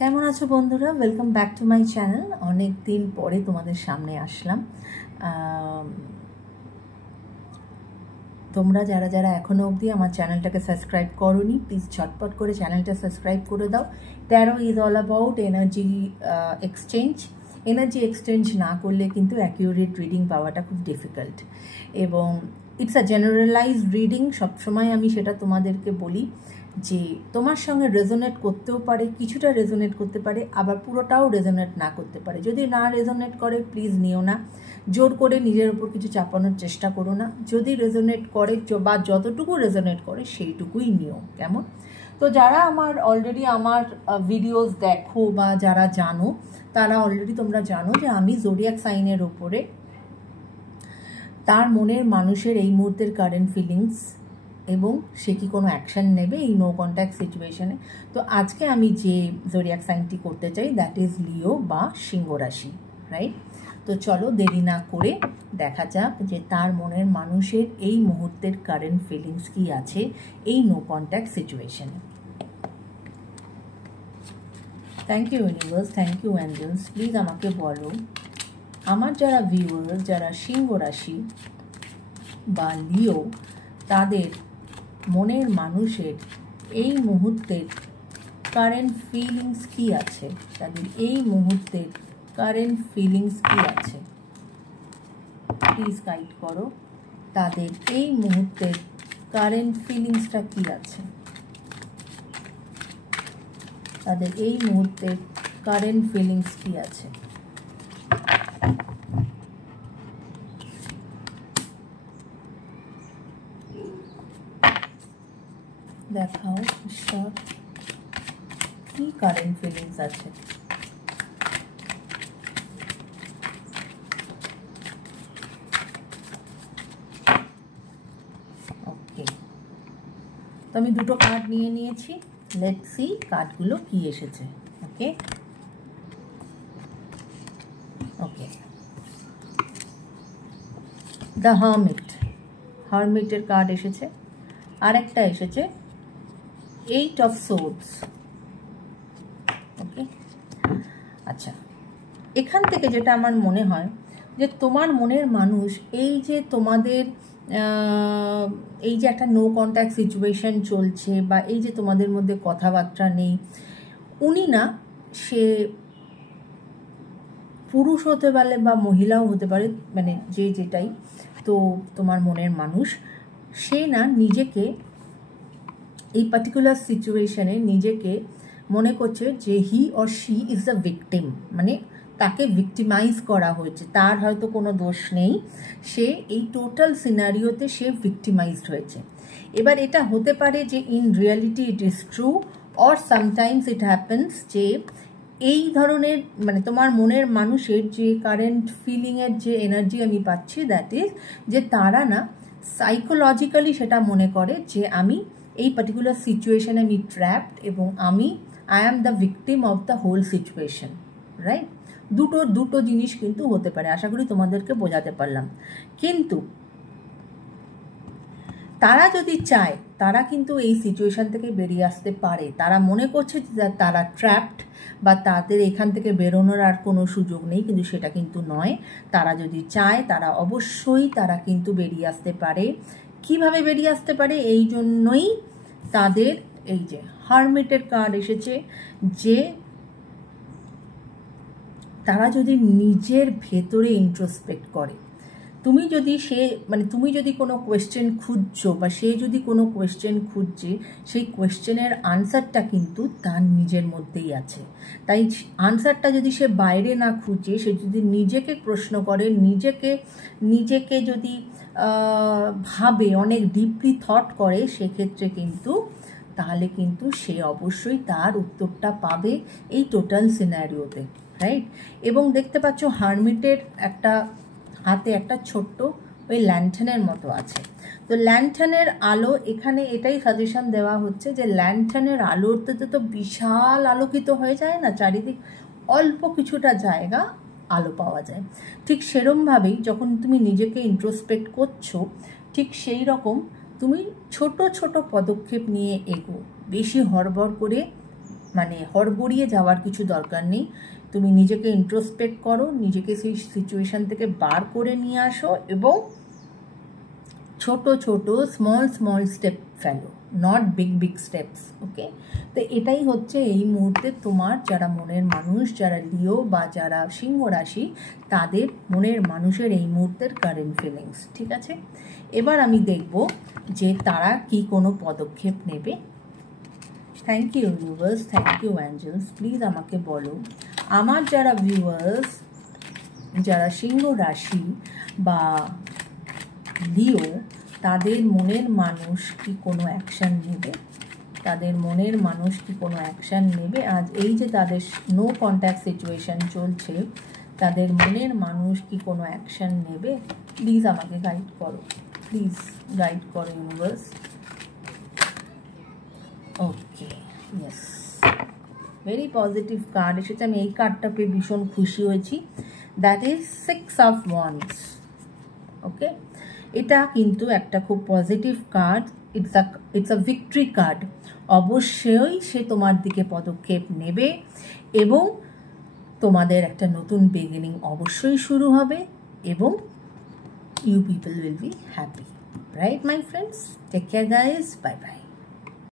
কেমন আছো বন্ধুরা? Welcome back to my channel. অনেক দিন পরে তোমাদের সামনে আসলাম। তোমরা যারা যারা এখনো অবধি আমার চ্যানেলটাকে সাবস্ক্রাইব করোনি, প্লিজ ঝটপট করে চ্যানেলটা সাবস্ক্রাইব করে দাও। Taro is all about energy exchange. Energy exchange না করলে কিন্তু অ্যাকিউরেট রিডিং পাওয়াটা খুব ডিফিকাল্ট, এবং ইটস আ জেনারেলাইজড রিডিং। সবসময় আমি সেটা তোমাদেরকে বলি যে তোমার সঙ্গে রেজোনেট করতেও পারে, কিছুটা রেজোনেট করতে পারে, আবার পুরোটাও রেজোনেট না করতে পারে। যদি না রেজোনেট করে প্লিজ নিও না, জোর করে নিজের উপর কিছু চাপানোর চেষ্টা করো না। যদি রেজোনেট করে বা যতটুকু রেজোনেট করে সেইটুকুই নিও, কেমন? তো যারা অলরেডি আমার ভিডিওস দেখো বা যারা জানো, তারা অলরেডি তোমরা জানো যে আমি জোডিয়াক সাইনের ওপরে তার মনের মানুষের এই মুহূর্তের কারেন্ট ফিলিংস এবং সে কি কোনো অ্যাকশন নেবে এই নো কন্ট্যাক্ট সিচুয়েশনে। তো আজকে আমি যে জোডিয়াক সাইনটি করতে চাই দ্যাট ইজ লিও বা সিংহ রাশি, রাইট? তো চলো দেরি না করে দেখা যাক যে তার মনের মানুষের এই মুহূর্তের কারেন্ট ফিলিংস কি আছে এই নো কন্ট্যাক্ট সিচুয়েশনে। Thank you universe, thank you angels. Please আমাকে বলো, আমার যারা ভিউয়ার, যারা সিংহ রাশি বা লিও, তাদের মনের মানুষের এই মুহূর্তের কারেন্ট ফিলিংস কি আছে, তাদের এই মুহূর্তের কারেন্ট ফিলিংস কি আছে, প্লিজ গাইড করো। তাদের এই মুহূর্তের কারেন্ট ফিলিংসটা কি আছে, তাদের এই মুহূর্তের কারেন্ট ফিলিংস কি আছে। দেখাও ঈশ্বর, কি কারেন্ট ফিলিংস আছে। ওকে, তো আমি দুটো কার্ড নিয়ে নিয়েছি। লেটস সি কার্ডগুলো কি এসেছে। ওকে ওকে, দ্য হারমিট, হারমিটের কার্ড এসেছে। আরেকটা এসেছে এইট অফ সোর্ডস। ওকে, আচ্ছা, এখান থেকে যেটা আমার মনে হয় যে তোমার মনের মানুষ এই যে তোমাদের এই যে একটা নো কন্ট্যাক্ট সিচুয়েশন চলছে বা এই যে তোমাদের মধ্যে কথাবার্তা নেই, উনি না, সে পুরুষ হতে পারে বা মহিলাও হতে পারে, মানে যে যেটাই, তো তোমার মনের মানুষ সে না নিজেকে এই পার্টিকুলার সিচুয়েশনে নিজেকে মনে করছে যে he or she is the victim, মানে তাকে ভিকটিমাইজ করা হয়েছে, তার হয়তো কোনো দোষ নেই, সে এই টোটাল সিনারিওতে সে ভিকটিমাইজড হয়েছে। এবার এটা হতে পারে যে in reality it is true, or sometimes it happens যে এই ধরনের, মানে তোমার মনের মানুষের যে কারেন্ট ফিলিংয়ের যে এনার্জি আমি পাচ্ছি দ্যাট ইজ যে তারা না সাইকোলজিক্যালি সেটা মনে করে যে আমি এই পার্টিকুলার সিচুয়েশনে আমি ট্র্যাপড এবং I am the victim of the whole situation, right? দুটো জিনিস কিন্তু হতে পারে, আশা করি তোমাদেরকে বোঝাতে পারলাম। কিন্তু তারা যদি চায় তারা কিন্তু এই সিচুয়েশন থেকে বেরিয়ে আসতে পারে। তারা মনে করছে যে তারা ট্র্যাপড বা তাদের এখান থেকে বেরোনোর আর কোনো সুযোগ নেই, কিন্তু সেটা কিন্তু নয়। তারা যদি চায় তারা অবশ্যই তারা কিন্তু বেরিয়ে আসতে পারে। কিভাবে বেরিয়ে আসতে পারে? এই জন্যই তাদের এই যে হারমিটের কার্ড এসেছে, যে তারা যদি নিজের ভেতরে ইন্ট্রোস্পেক্ট করে। তুমি যদি কোনো কোয়েশ্চেন খুঁজছো বা সে যদি কোনো কোয়েশ্চেন খুঁজছে, সেই কোয়েশ্চেনের আনসারটা কিন্তু তার নিজের মধ্যেই আছে। তাই আনসারটা যদি সে বাইরে না খুঁজে, সে যদি নিজেকে প্রশ্ন করে, নিজেকে যদি ভাবে, অনেক ডিপলি থট করে, সেক্ষেত্রে কিন্তু তাহলে কিন্তু সে অবশ্যই তার উত্তরটা পাবে এই টোটাল সিনারিওতে, রাইট? এবং দেখতে পাচ্ছ হারমিটের হাতে একটা ছোট্ট ওই ল্যান্টার্নের মতো আছে। তো ল্যান্টার্নের আলো, এখানে এটাই সাজেশন দেওয়া হচ্ছে যে ল্যান্টার্নের আলোতে তো বিশাল আলোকিত হয়ে যায় না চারিদিক, অল্প কিছুটা জায়গা আলো পাওয়া যায়। ঠিক সেরমভাবেই যখন তুমি নিজেকে ইন্ট্রোস্পেক্ট করছো, ঠিক সেই রকম তুমি ছোট ছোট পদক্ষেপ নিয়ে এগো, বেশি হড়বড় করে মানে হড়বড়িয়ে যাওয়ার কিছু দরকার নেই। তুমি নিজেকে ইন্ট্রোস্পেক্ট করো, নিজেকে সেই সিচুয়েশান থেকে বার করে নিয়ে আসো এবং ছোট ছোট স্মল স্টেপ ফেলো, নট বিগ স্টেপস। ওকে, তো এটাই হচ্ছে এই মুহূর্তে তোমার যারা মনের মানুষ, যারা লিও বা যারা সিংহ রাশি, তাদের মনের মানুষের এই মুহূর্তের কারেন্ট ফিলিংস। ঠিক আছে, এবার আমি দেখব যে তারা কি কোনো পদক্ষেপ নেবে। Thank you viewers, thank you angels. Please আমাকে বলো আমার যারা ভিউয়ার্স, যারা সিংহ রাশি বা লিও, তাদের মনের মানুষ কি কোনো অ্যাকশান নেবে? তাদের মনের মানুষ কি কোনো অ্যাকশান নেবে? আজ এই যে তাদের নো কন্ট্যাক্ট সিচুয়েশান চলছে, তাদের মনের মানুষ কি কোনো অ্যাকশান নেবে? প্লিজ আমাকে গাইড করো, প্লিজ গাইড করো ইউনিভার্স। ওকে, ইয়েস, ভেরি পজিটিভ কার্ড এসেছে। আমি এই কার্ডটা পেয়ে ভীষণ খুশি হয়েছি। That is 6 of Wands। ওকে, এটা কিন্তু একটা খুব positive card. It's a victory card. অবশ্যই সে তোমার দিকে পদক্ষেপ নেবে এবং তোমাদের একটা নতুন বিগিনিং অবশ্যই শুরু হবে এবং you people will be happy, right my friends? Take care guys, bye by.